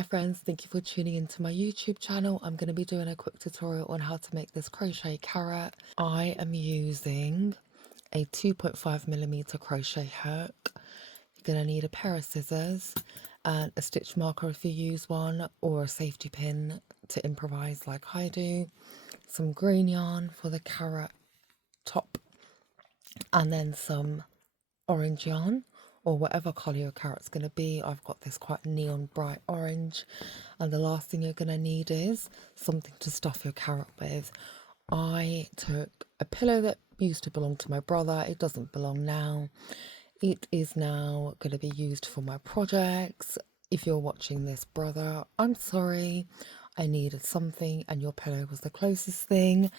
Hi friends, thank you for tuning into my YouTube channel. I'm going to be doing a quick tutorial on how to make this crochet carrot. I am using a 2.5mm crochet hook. You're going to need a pair of scissors and a stitch marker if you use one, or a safety pin to improvise like I do, some green yarn for the carrot top, and then some orange yarn or whatever colour your carrot's going to be. I've got this quite neon bright orange. And the last thing you're going to need is something to stuff your carrot with. I took a pillow that used to belong to my brother. It doesn't belong now. It is now going to be used for my projects. If you're watching this, brother, I'm sorry. I needed something and your pillow was the closest thing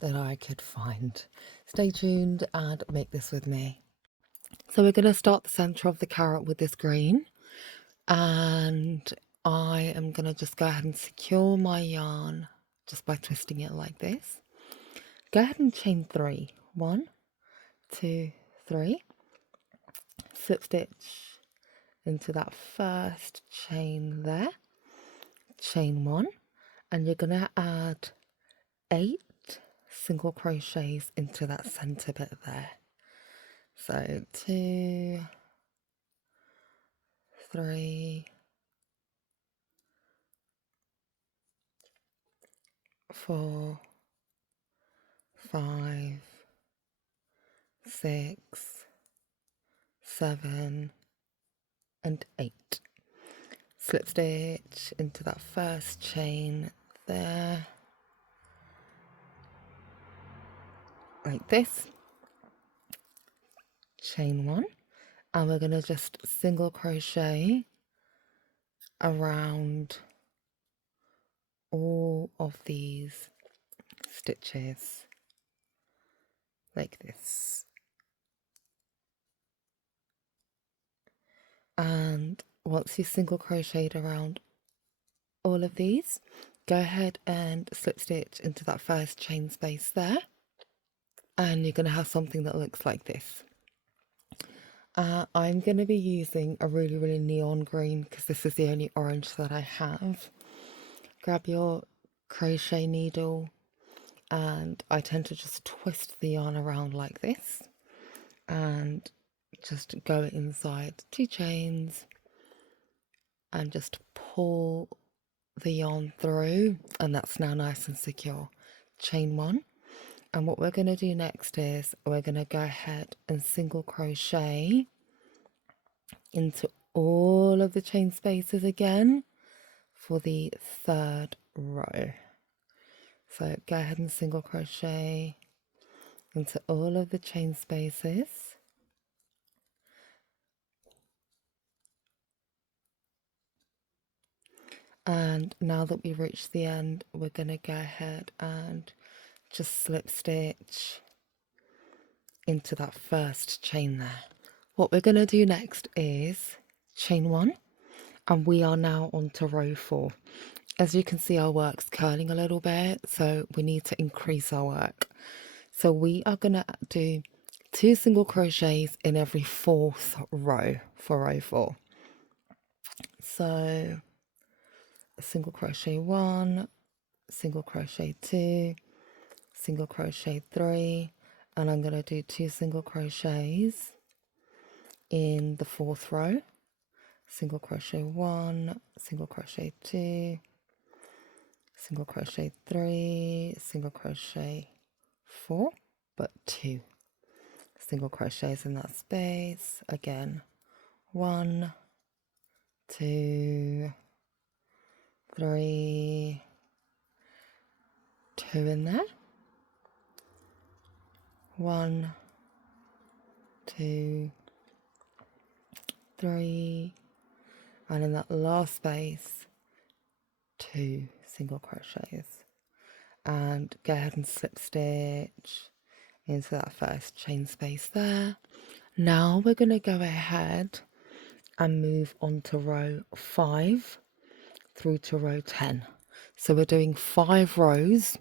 that I could find. Stay tuned and make this with me. So we're going to start the centre of the carrot with this green, and I am going to just go ahead and secure my yarn just by twisting it like this. Go ahead and chain 3. 1, 2, 3. Slip stitch into that first chain there. Chain 1, and you're going to add 8 single crochets into that centre bit there. So 2, 3, 4, 5, 6, 7, and 8. Slip stitch into that first chain there, like this. Chain 1, and we're going to just single crochet around all of these stitches like this. And once you single crocheted around all of these, go ahead and slip stitch into that first chain space there, and you're going to have something that looks like this. I'm going to be using a really neon green because this is the only orange that I have. Grab your crochet needle, and I tend to just twist the yarn around like this and just go inside 2 chains and just pull the yarn through, and that's now nice and secure. Chain 1, and what we're going to do next is we're going to go ahead and single crochet into all of the chain spaces again for the 3rd row. So go ahead and single crochet into all of the chain spaces. And now that we've reached the end, we're going to go ahead and just slip stitch into that first chain there. What we're going to do next is chain 1, and we are now on to row 4. As you can see, our work's curling a little bit, so we need to increase our work. So we are going to do 2 single crochets in every 4th row for row 4. So single crochet 1, single crochet 2, single crochet 3, and I'm going to do 2 single crochets in the 4th row. Single crochet 1, single crochet 2, single crochet 3, single crochet 4, but 2 single crochets in that space. Again, 1, 2, 3, 2 in there, 1, 2, 3, and in that last space 2 single crochets, and go ahead and slip stitch into that first chain space there. Now we're going to go ahead and move on to row 5 through to row 10. So we're doing 5 rows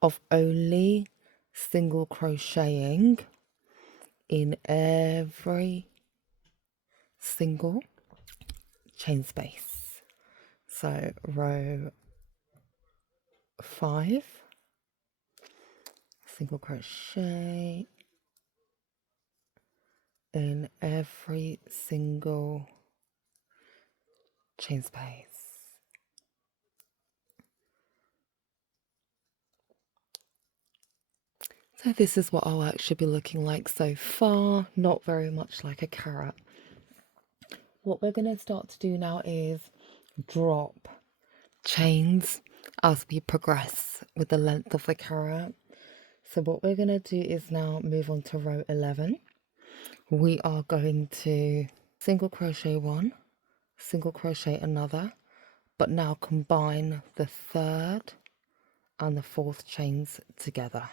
of only single crocheting in every single chain space. So row 5, single crochet in every single chain space. So this is what our work should be looking like so far, not very much like a carrot. What we're going to start to do now is drop chains as we progress with the length of the carrot. So what we're going to do is now move on to row 11. We are going to single crochet 1, single crochet another, but now combine the 3rd and the 4th chains together.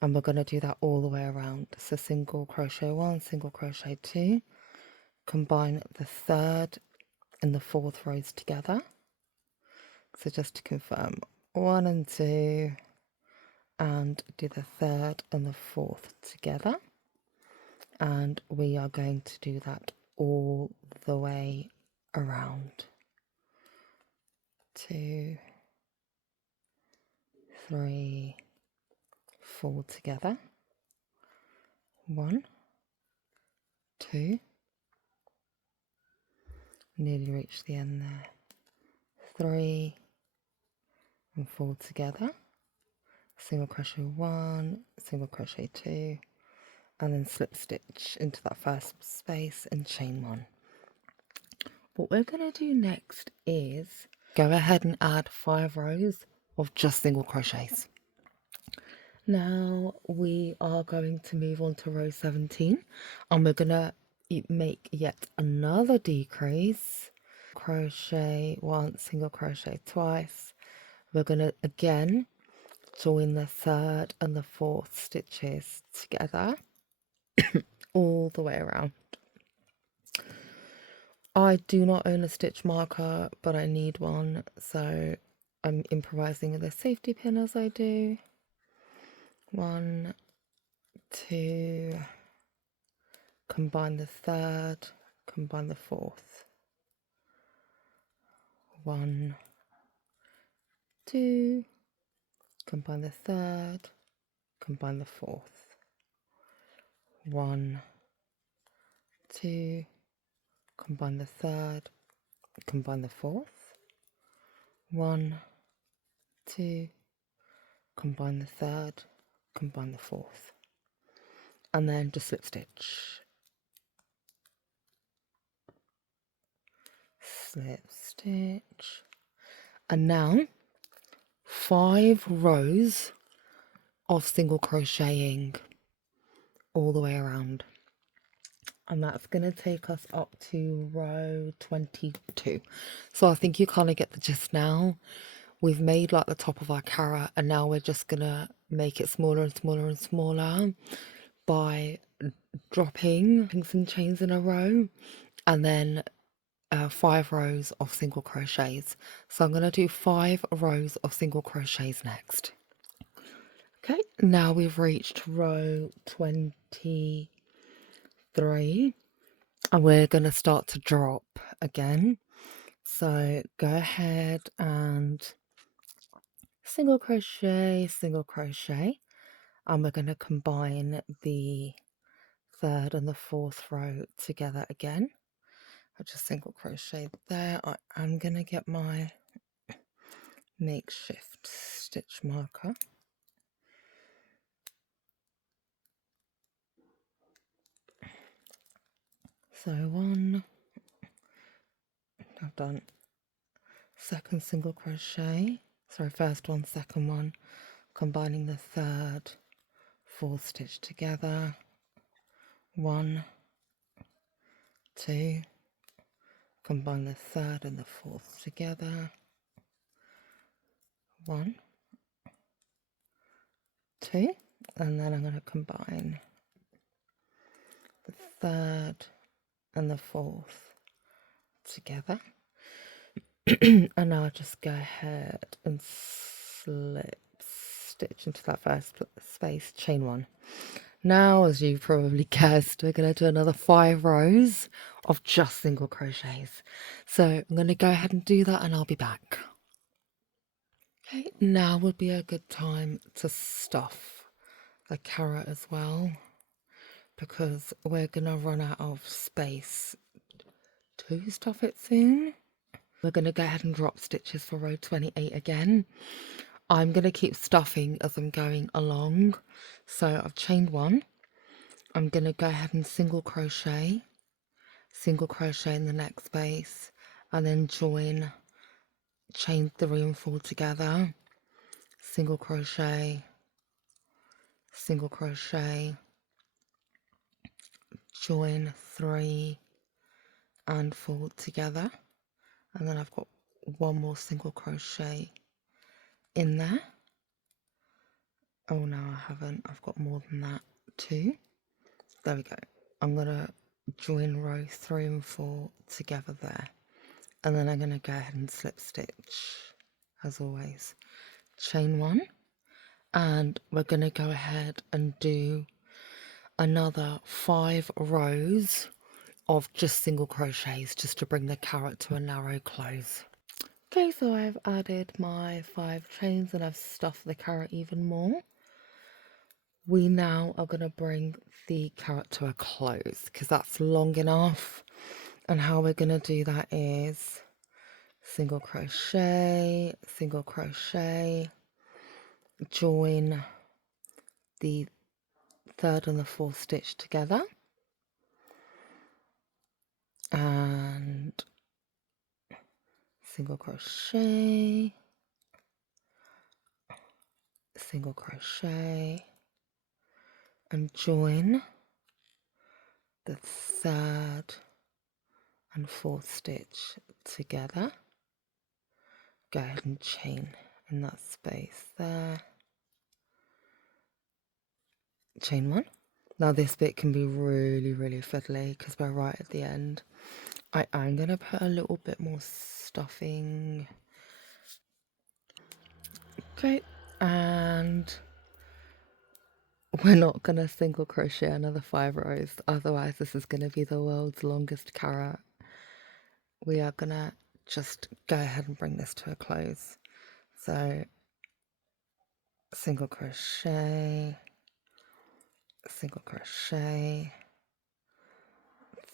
And we're going to do that all the way around. So single crochet 1, single crochet 2, combine the 3rd and the 4th rows together. So just to confirm, 1 and 2, and do the 3rd and the 4th together. And we are going to do that all the way around. 2, 3, 4 together. 1, 2, nearly reached the end there. 3 and 4 together. Single crochet 1, single crochet 2, and then slip stitch into that first space and chain 1. What we're going to do next is go ahead and add 5 rows of just single crochets. Now we are going to move on to row 17, and we're going to make yet another decrease. Crochet once, single crochet twice. We're going to again join the 3rd and the 4th stitches together all the way around. I do not own a stitch marker, but I need one, so I'm improvising with a safety pin as I do. 1, 2, combine the 3rd, combine the 4th. 1, 2, combine the 3rd, combine the 4th. 1, 2, combine the 3rd, combine the 4th. 1, 2, combine the 3rd, combine the 4th. And then just slip stitch. Slip stitch. And now 5 rows of single crocheting all the way around. And that's going to take us up to row 22. So I think you kind of get the gist now. We've made like the top of our carrot, and now we're just going to make it smaller and smaller and smaller by dropping some chains in a row, and then 5 rows of single crochets. So I'm going to do 5 rows of single crochets next. Okay, now we've reached row 23, and we're going to start to drop again. So go ahead and single crochet, and we're going to combine the 3rd and the 4th row together again. I'll just single crochet there. I'm going to get my makeshift stitch marker. So 1, I've done second single crochet, sorry, first one, second one, combining the 3rd, 4th stitch together. 1, 2, combine the 3rd and the 4th together. 1, 2, and then I'm going to combine the 3rd and the 4th together. And now I'll just go ahead and slip stitch into that first space, chain 1. Now, as you probably guessed, we're going to do another 5 rows of just single crochets. So I'm going to go ahead and do that and I'll be back. Okay, now would be a good time to stuff the carrot as well, because we're going to run out of space to stuff it soon. We're going to go ahead and drop stitches for row 28 again. I'm going to keep stuffing as I'm going along. So I've chained 1. I'm going to go ahead and single crochet in the next space, and then join, chain 3 and 4 together, single crochet, join 3 and 4 together, and then I've got 1 more single crochet in there. Oh no, I haven't, I've got more than that, 2. There we go. I'm gonna join row 3 and 4 together there, and then I'm gonna go ahead and slip stitch as always, chain 1, and we're gonna go ahead and do another 5 rows of just single crochets just to bring the carrot to a narrow close. Okay, so I've added my 5 chains and I've stuffed the carrot even more. We now are going to bring the carrot to a close because that's long enough. And how we're going to do that is single crochet, join the 3rd and the 4th stitch together, and single crochet, and join the 3rd and 4th stitch together. Go ahead and chain in that space there, chain 1. Now this bit can be really fiddly because we're right at the end. I'm going to put a little bit more stuffing. Okay, and we're not going to single crochet another 5 rows, otherwise this is going to be the world's longest carrot. We are going to just go ahead and bring this to a close. So single crochet,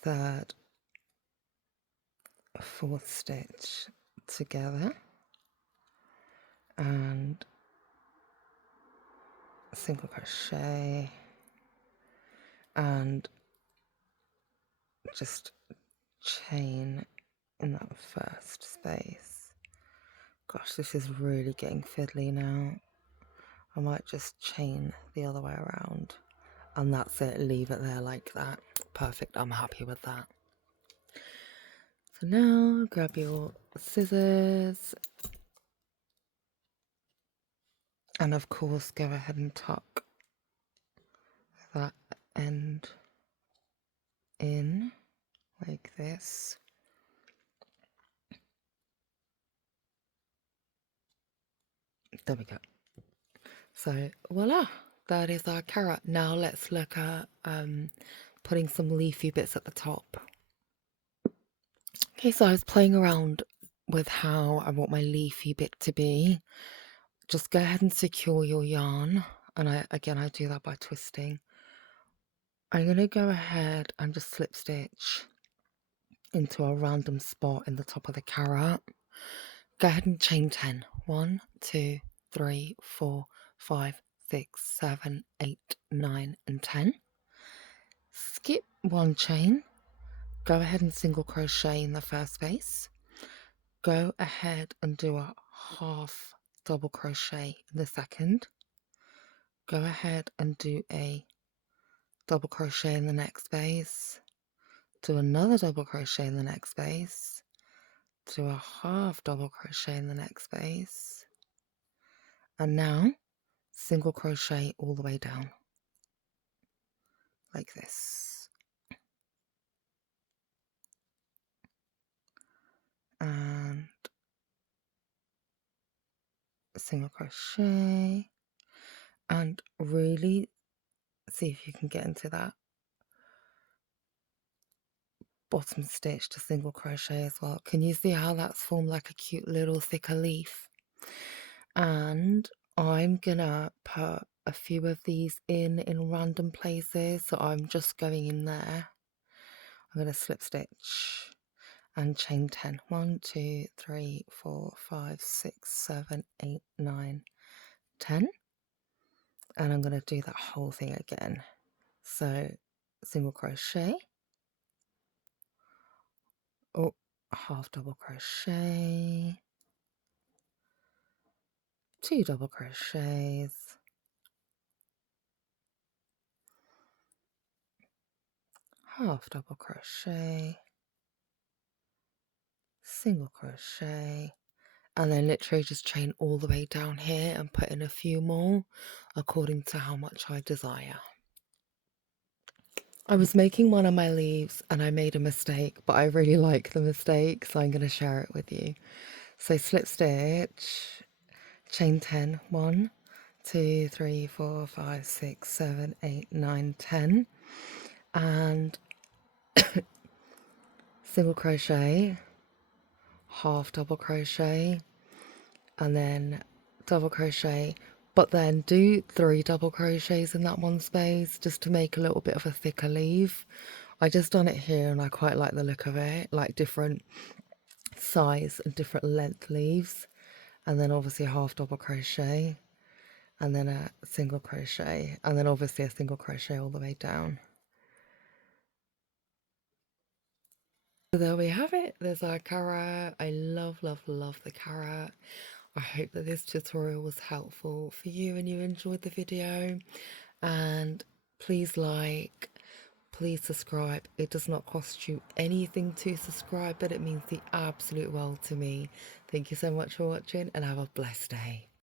3rd, 4th stitch together, and single crochet, and just chain in that 1st space. Gosh, this is really getting fiddly now. I might just chain the other way around, and that's it, leave it there like that. Perfect, I'm happy with that. So now grab your scissors, and of course go ahead and tuck that end in like this. There we go. So voila, that is our carrot. Now let's look at putting some leafy bits at the top. Okay, so I was playing around with how I want my leafy bit to be. Just go ahead and secure your yarn, and I do that by twisting. I'm going to go ahead and just slip stitch into a random spot in the top of the carrot. Go ahead and chain 10. 1, 2, 3, 4, 5, 6, 7, 8, 9, and 10. Skip 1 chain. Go ahead and single crochet in the 1st space. Go ahead and do a half double crochet in the 2nd. Go ahead and do a double crochet in the next space. Do another double crochet in the next space. Do a half double crochet in the next space. And now single crochet all the way down like this, and single crochet, and really see if you can get into that bottom stitch to single crochet as well. Can you see how that's formed like a cute little thicker leaf? And I'm gonna put a few of these in random places, so I'm just going in there. I'm gonna slip stitch and chain 10. 1, 2, 3, 4, 5, 6, 7, 8, 9, 10. And I'm gonna do that whole thing again. So single crochet, oh, half double crochet, 2 double crochets, half double crochet, single crochet, and then literally just chain all the way down here and put in a few more according to how much I desire. I was making one of my leaves and I made a mistake, but I really like the mistake, so I'm going to share it with you. So slip stitch, chain 10, 1, 2, 3, 4, 5, 6, 7, 8, 9, 10, and single crochet, half double crochet, and then double crochet, but then do 3 double crochets in that one space just to make a little bit of a thicker leaf. I just done it here and I quite like the look of it, like different size and different length leaves, and then obviously a half double crochet, and then a single crochet, and then obviously a single crochet all the way down. So there we have it. There's our carrot. I love, love, love the carrot. I hope that this tutorial was helpful for you and you enjoyed the video. And please like, please subscribe. It does not cost you anything to subscribe, but it means the absolute world to me. Thank you so much for watching and have a blessed day.